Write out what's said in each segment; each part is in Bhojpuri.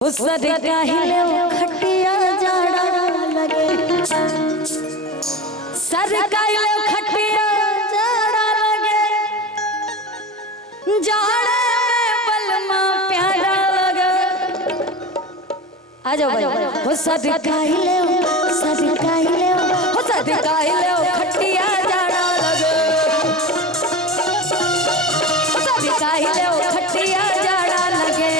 सद काहिले खटिया जाड़ा लगे, सद काहिले खटिया जाड़ा लगे, जाड़े में बलमा प्यारा लगे। आ जाओ भाई। हो सद काहिले खटिया जाड़ा लगे, सद काहिले खटिया जाड़ा लगे,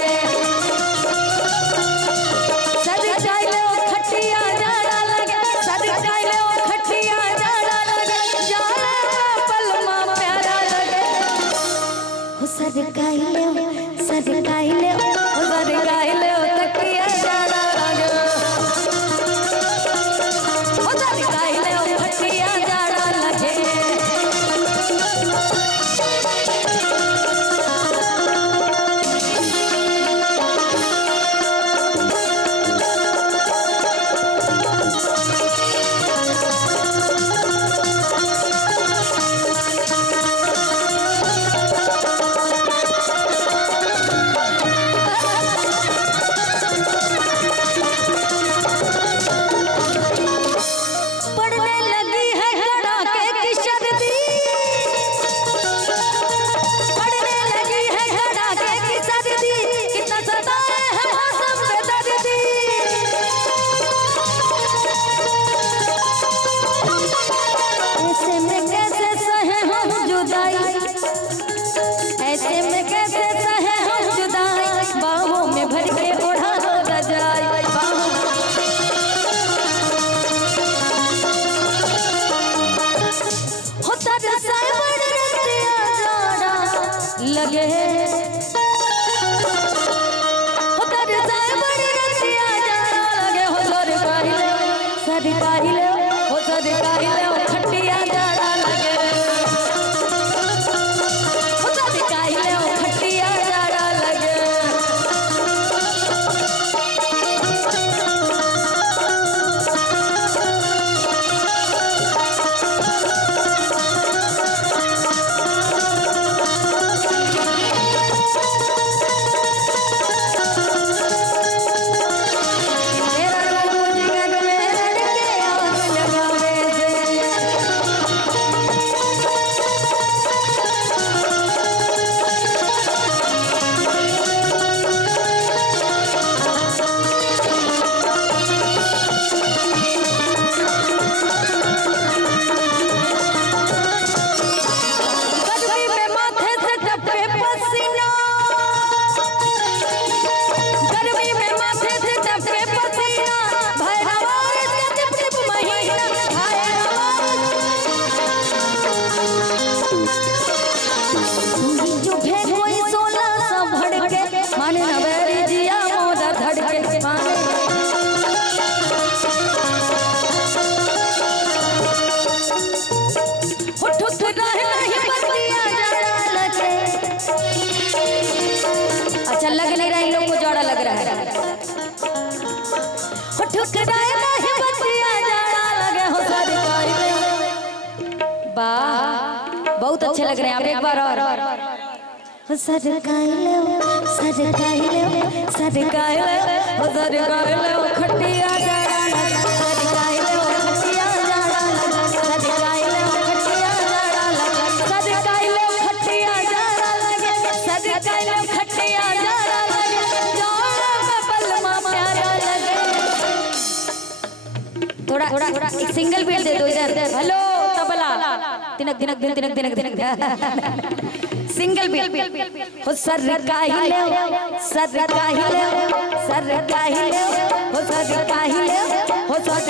सद काहिले खटिया जाड़ा लगे, सद काहिले खटिया जाड़ा लगे, जाड़ा बलमा प्यारा लगे। हो सद काहिले तकिया जाड़ा लगे, हो सद काहिले खटिया जाड़ा लगे। ऐसे में कैसे सहे हम जुदाई, बाहों में भर के ओढ़ा लो रजाई, हो तरसाए बड़ रतिया जाड़ा लगे, हो तरसाए बड़ रतिया जाड़ा लगे। हो सद काहिले हो सद काहिले खटिया जाड़ा लगे, खटिया जाड़ा लगे। अच्छा लग नहीं रहा, इन लोगों को जोड़ा लग रहा है। हो ठुकराए नहीं बतिया जाड़ा लगे, हो सद काहिले। वाह बहुत अच्छे लग रहे हैं आप, एक बार और। हो सद काहिले हो सद काहिले हो सद काहिले खटिया जाड़ा लगे, सद काहिले खटिया जाड़ा लगे, सद काहिले खटिया जाड़ा लगे, सद काहिले खटिया जाड़ा लगे, सद काहिले खटिया जाड़ा लगे, जाड़ा में बलमा प्यारा लगे। थोड़ा एक सिंगल बीट दे दो इधर। हेलो तबला तिनक दिनक दिन तिनक दिनक दिनक सिंगल बीट। हो सद काहिले हो सद काहिले हो सद काहिले हो सद काहिले हो सद